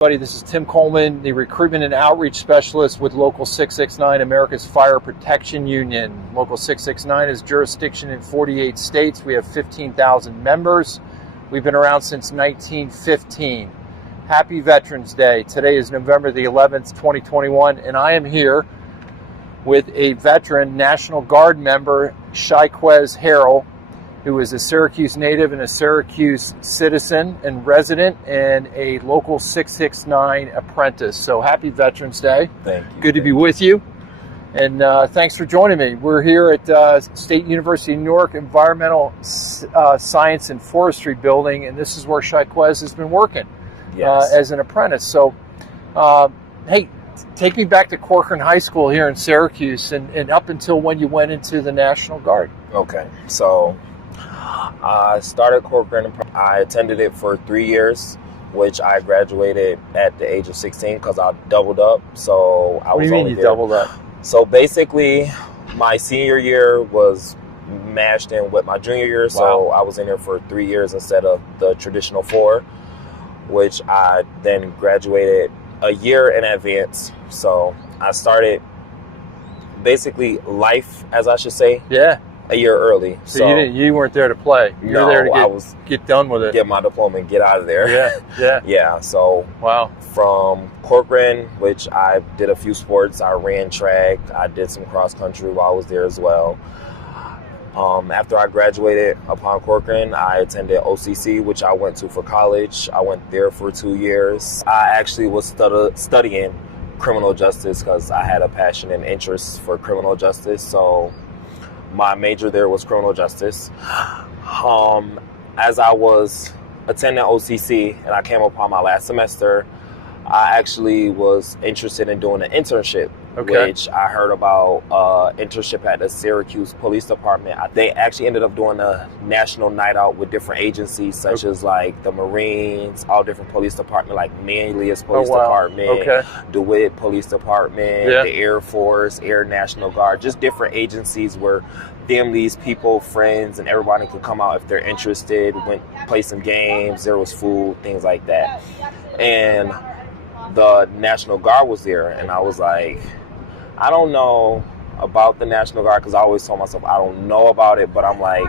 This is Tim Coleman, the Recruitment and Outreach Specialist with Local 669, America's Fire Protection Union. Local 669 has jurisdiction in 48 states. We have 15,000 members. We've been around since 1915. Happy Veterans Day. Today is November the 11th, 2021, and I am here with a veteran National Guard member, Shiquez Harrell, who is a Syracuse native and a Syracuse citizen and resident and a local 669 apprentice. So happy Veterans Day. Thank you. Good to be with you. And thanks for joining me. We're here at State University of New York Environmental Science and Forestry Building, and this is where Shiquez has been working as an apprentice. So, hey, take me back to Cochrane High School here in Syracuse and up until when you went into the National Guard. Okay, so I started Cochrane. I attended it for 3 years, which I graduated at the age of 16 because I doubled up. So I What was do you mean only you there. doubled up? So basically, my senior year was mashed in with my junior year. So I was in there for 3 years instead of the traditional 4, which I then graduated a year in advance. So I started basically life, as I should say. Yeah. A year early. So you weren't there to play. You were there to get done with it. Get my diploma and get out of there. Yeah. So from Cochrane, which I did a few sports. I ran track. I did some cross country while I was there as well. After I graduated upon Cochrane, I attended OCC, which I went to for college. I went there for 2 years. I actually was studying criminal justice because I had a passion and interest for criminal justice. So my major there was criminal justice. As I was attending OCC and I came upon my last semester, I actually was interested in doing an internship, which I heard about internship at the Syracuse Police Department. They actually ended up doing a national night out with different agencies such as like the Marines, all different police departments, like Manlius Police Department, DeWitt Police Department, the Air Force, Air National Guard, just different agencies where families, people, friends, and everybody could come out if they're interested, play some games, there was food, things like that. And the National Guard was there, and I was like, I don't know about the National Guard because I always told myself I don't know about it, but I'm like,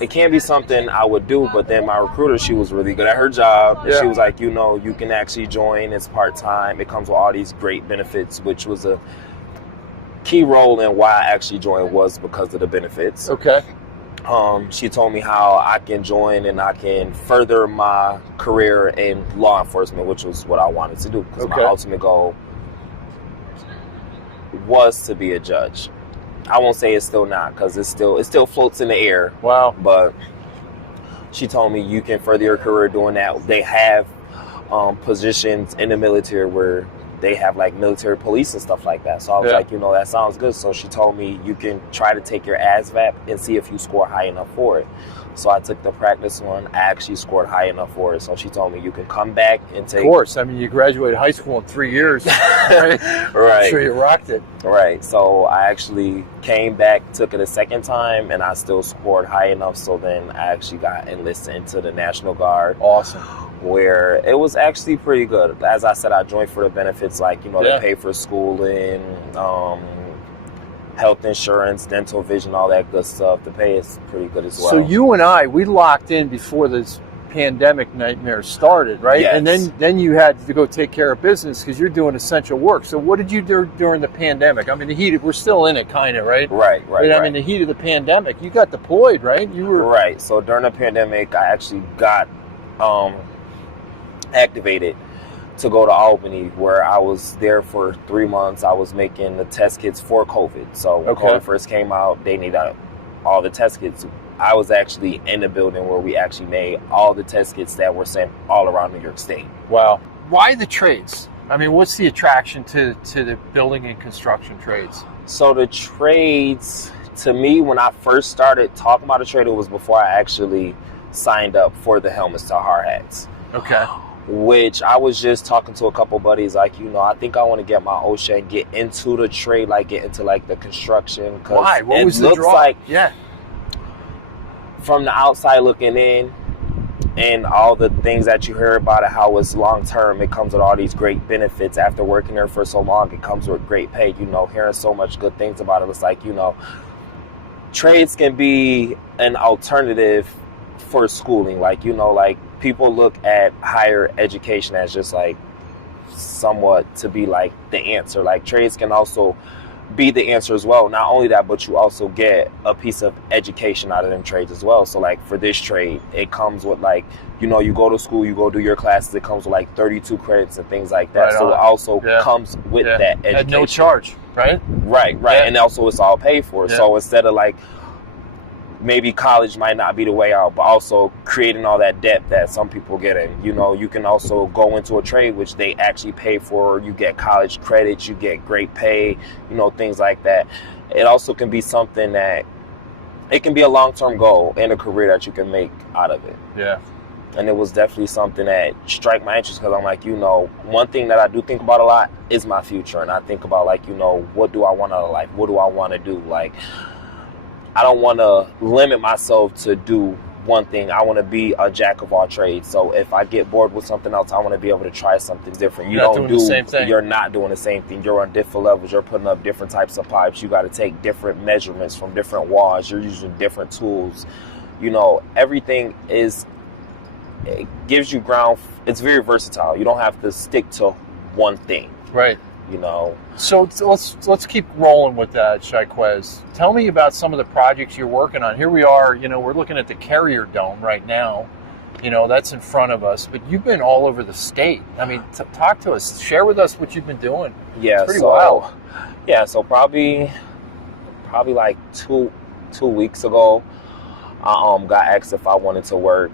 it can't be something I would do. But then my recruiter, she was really good at her job. She was like, you can actually join. It's part-time. It comes with all these great benefits, which was a key role in why I actually joined was because of the benefits. She told me how I can join and I can further my career in law enforcement, which was what I wanted to do because my ultimate goal was to be a judge. I won't say it's still not because it still floats in the air. But she told me you can further your career doing that. They have positions in the military where they have like military police and stuff like that. So I was like, that sounds good. So she told me you can try to take your ASVAB and see if you score high enough for it. So I took the practice one. I actually scored high enough for it. So she told me you can come back and take. Of course. I mean, you graduated high school in 3 years. Right. I'm sure you rocked it. Right. So I actually came back, took it a second time, and I still scored high enough. So then I actually got enlisted into the National Guard. Awesome. Where it was actually pretty good. As I said, I joined for the benefits, like, they pay for schooling, health insurance, dental vision, all that good stuff. The pay is pretty good as well. So you and we locked in before this pandemic nightmare started, right? Yes. And then you had to go take care of business because you're doing essential work. So what did you do during the pandemic? I mean, we're still in it, kind of, right? Right. I mean, the heat of the pandemic, you got deployed, right? You were right. So during the pandemic, I actually got activated to go to Albany, where I was there for 3 months. I was making the test kits for COVID. So when COVID first came out, they needed all the test kits. I was actually in the building where we actually made all the test kits that were sent all around New York State. Wow. Why the trades? I mean, what's the attraction to the building and construction trades? So the trades, to me, when I first started talking about a trade, it was before I actually signed up for the helmets to hard hats. Which I was just talking to a couple buddies, like, I think I want to get my OSHA and get into the trade, like get into like the construction. Why? What was the draw? From the outside looking in, and all the things that you hear about it, how it's long term, it comes with all these great benefits. After working there for so long, it comes with great pay. You know, hearing so much good things about it, it's like, you know, trades can be an alternative for schooling. Like, you know, like people look at higher education as just like somewhat to be like the answer. Like trades can also be the answer as well. Not only that, but you also get a piece of education out of them trades as well. So like for this trade, it comes with like, you know, you go to school, you go do your classes, it comes with like 32 credits and things like that. Right, so it also comes with that education. At no charge, right? Right. Yeah. And also it's all paid for. Yeah. So instead of like, maybe college might not be the way out, but also creating all that debt that some people get in. You know, you can also go into a trade which they actually pay for. You get college credits, you get great pay, you know, things like that. It also can be something that it can be a long-term goal and a career that you can make out of it. Yeah. And it was definitely something that struck my interest because I'm like, you know, one thing that I do think about a lot is my future. And I think about like, you know, what do I want out of life? What do I want to do? Like, I don't want to limit myself to do one thing. I want to be a jack of all trades. So if I get bored with something else, I want to be able to try something different. You're not doing the same thing. You're not doing the same thing. You're on different levels. You're putting up different types of pipes. You got to take different measurements from different walls. You're using different tools. You know, everything is, it gives you ground. It's very versatile. You don't have to stick to one thing. Right. You know. So let's keep rolling with that, Shiquez. Tell me about some of the projects you're working on. Here we are, you know, we're looking at the Carrier Dome right now. You know, that's in front of us. But you've been all over the state. I mean, talk to us. Share with us what you've been doing. Yeah, it's pretty wild. Yeah, so probably like two weeks ago, I got asked if I wanted to work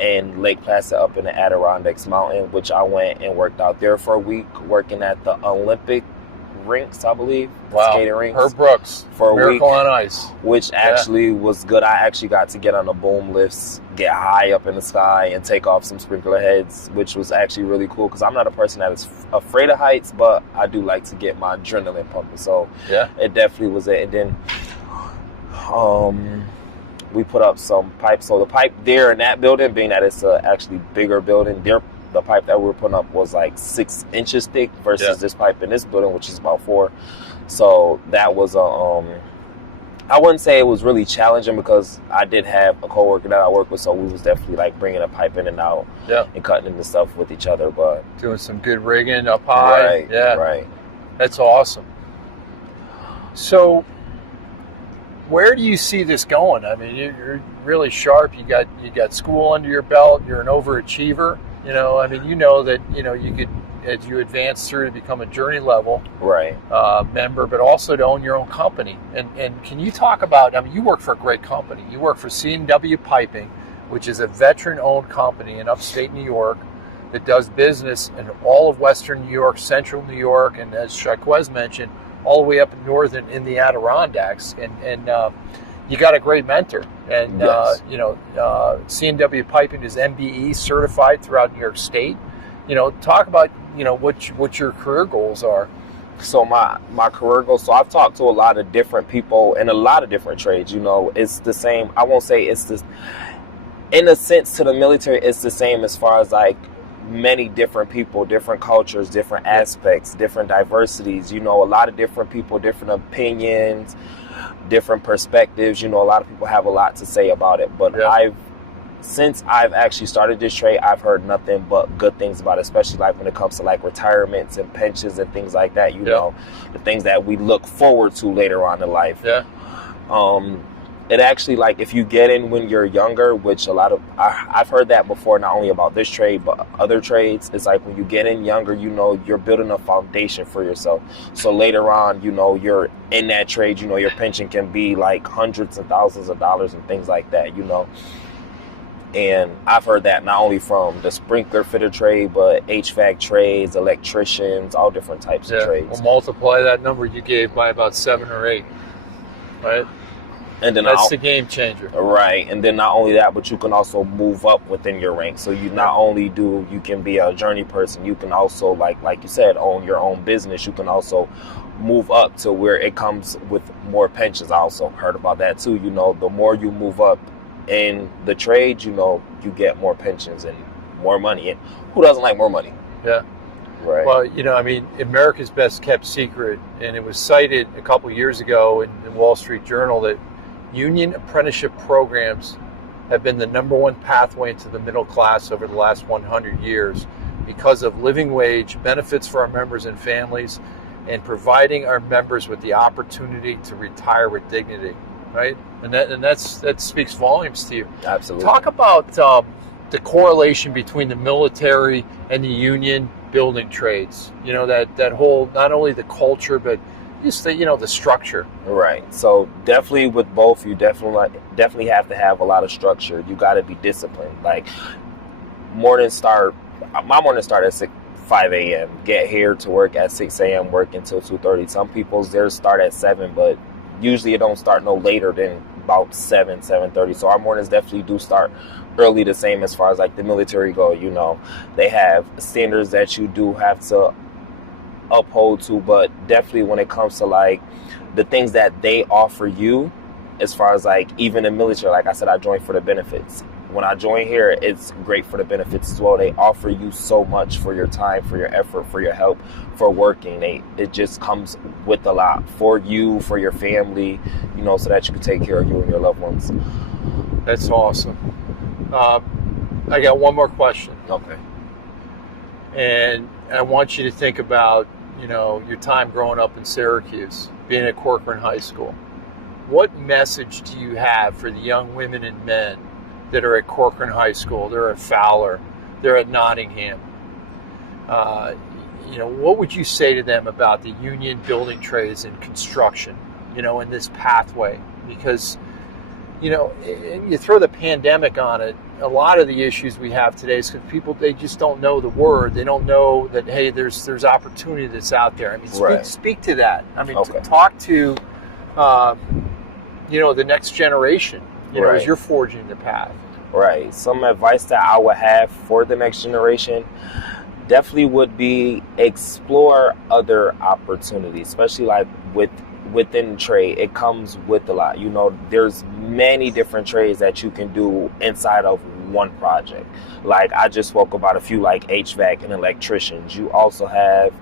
in Lake Placid up in the Adirondacks Mountain, which I went and worked out there for a week, working at the Olympic rinks, I believe. Wow. Skating rinks. Herb Brooks. For a Miracle week. on Ice. Which actually was good. I actually got to get on the boom lifts, get high up in the sky, and take off some sprinkler heads, which was actually really cool because I'm not a person that is afraid of heights, but I do like to get my adrenaline pumping. So it definitely was it. And then we put up some pipes. So the pipe there in that building, being that it's a actually bigger building, the pipe that we were putting up was like 6 inches thick versus this pipe in this building, which is about 4. So that was I wouldn't say it was really challenging because I did have a coworker that I work with, so we was definitely like bringing a pipe in and out and cutting into stuff with each other. But doing some good rigging up high. Right. That's awesome. So where do you see this going? I mean, you're really sharp. You got school under your belt. You're an overachiever. You know, I mean, you know that, you know, you could, as you advance through to become a journey level member, but also to own your own company. And can you talk about, I mean, you work for a great company. You work for C&W Piping, which is a veteran-owned company in upstate New York that does business in all of Western New York, Central New York, and as Shiquez mentioned, all the way up northern in the Adirondacks, and you got a great mentor, and you know, C&W Piping is MBE certified throughout New York State. You know, talk about, you know, what your career goals are. So my career goals. So I've talked to a lot of different people in a lot of different trades. You know, it's the same. I won't say it's the, in a sense, to the military, it's the same as far as like many different people, different cultures, different aspects, different diversities, you know, a lot of different people, different opinions, different perspectives. You know, a lot of people have a lot to say about it, but since I've actually started this trade, I've heard nothing but good things about it, especially like when it comes to like retirements and pensions and things like that, you know, the things that we look forward to later on in life. It actually, like, if you get in when you're younger, which a lot of, I've heard that before, not only about this trade, but other trades, it's like when you get in younger, you know, you're building a foundation for yourself. So later on, you know, you're in that trade, you know, your pension can be like hundreds of thousands of dollars and things like that, you know. And I've heard that not only from the sprinkler fitter trade, but HVAC trades, electricians, all different types of trades. We'll multiply that number you gave by about 7 or 8, right? And then that's the game changer. Right. And then not only that, but you can also move up within your ranks. So you not only you can be a journey person, you can also, like you said, own your own business. You can also move up to where it comes with more pensions. I also heard about that too. You know, the more you move up in the trade, you know, you get more pensions and more money. And who doesn't like more money? Yeah. Right. Well, you know, I mean, America's best kept secret, and it was cited a couple years ago in the Wall Street Journal that union apprenticeship programs have been the #1 pathway into the middle class over the last 100 years because of living wage, benefits for our members and families, and providing our members with the opportunity to retire with dignity, right? And that speaks volumes to you. Absolutely. Talk about the correlation between the military and the union building trades. You know, that whole, not only the culture, but just the, you know, the structure. Right. So definitely with both, you definitely have to have a lot of structure. You got to be disciplined. Like my morning start at 5 a.m. Get here to work at 6 a.m. Work until 2:30. Some people's theirs start at 7, but usually it don't start no later than about 7:30. So our mornings definitely do start early, the same as far as like the military go. You know, they have standards that you do have to uphold to, but definitely when it comes to like the things that they offer you, as far as like even the military, like I said, I joined for the benefits. When I join here, it's great for the benefits as well. They offer you so much for your time, for your effort, for your help, for working. It just comes with a lot for you, for your family, you know, so that you can take care of you and your loved ones. That's awesome. I got one more question. Okay. And I want you to think about, you know, your time growing up in Syracuse, being at Cochrane High School. What message do you have for the young women and men that are at Cochrane High School? They're at Fowler, they're at Nottingham. You know, what would you say to them about the union building trades and construction, you know, in this pathway? Because, you know, you throw the pandemic on it, a lot of the issues we have today is because people, they just don't know the word. They don't know that, hey, there's opportunity that's out there. I mean, speak to that. I mean, to talk to, you know, the next generation, you know, as you're forging the path. Right. Some advice that I would have for the next generation definitely would be explore other opportunities, especially like within trade. It comes with a lot. You know, there's many different trades that you can do inside of one project. Like I just spoke about a few, like HVAC and electricians. You also have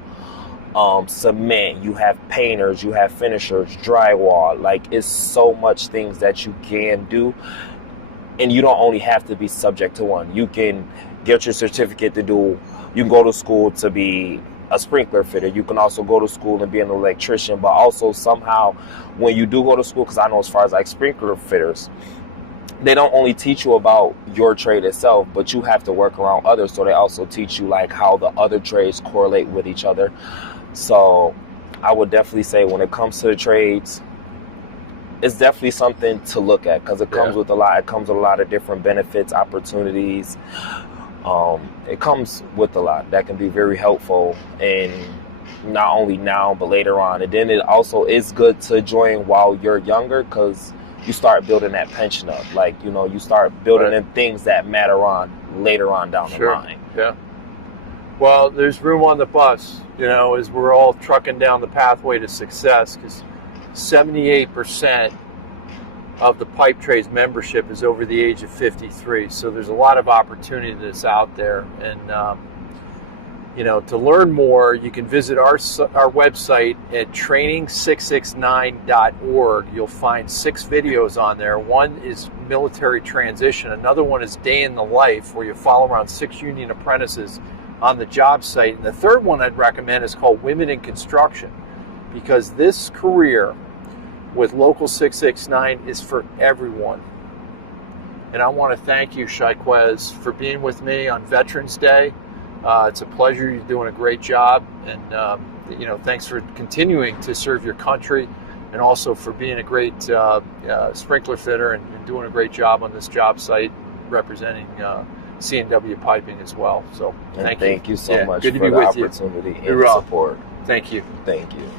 cement, you have painters, you have finishers, drywall. Like it's so much things that you can do, and you don't only have to be subject to one. You can get your certificate to do, you can go to school to be a sprinkler fitter. You can also go to school and be an electrician, but also somehow when you do go to school, because I know as far as like sprinkler fitters, they don't only teach you about your trade itself, but you have to work around others. So they also teach you like how the other trades correlate with each other. So I would definitely say when it comes to the trades, it's definitely something to look at because it comes with a lot. It comes with a lot of different benefits, opportunities. It comes with a lot that can be very helpful, and not only now but later on. And then it also is good to join while you're younger because you start building that pension up. Like, you know, you start building in things that matter on later on down the line. Yeah. Well, there's room on the bus, you know, as we're all trucking down the pathway to success, because 78% of the pipe trades membership is over the age of 53. So there's a lot of opportunity that's out there. And, you know, to learn more, you can visit our website at training669.org. You'll find 6 videos on there. One is military transition. Another one is day in the life, where you follow around 6 union apprentices on the job site. And the third one I'd recommend is called Women in Construction, because this career with Local 669 is for everyone. And I want to thank you, Shiquez, for being with me on Veterans Day. It's a pleasure. You're doing a great job. And, you know, thanks for continuing to serve your country, and also for being a great sprinkler fitter and doing a great job on this job site representing C&W Piping as well. So thank you. Thank you so much good to for be the with opportunity you. and support. Thank you. Thank you.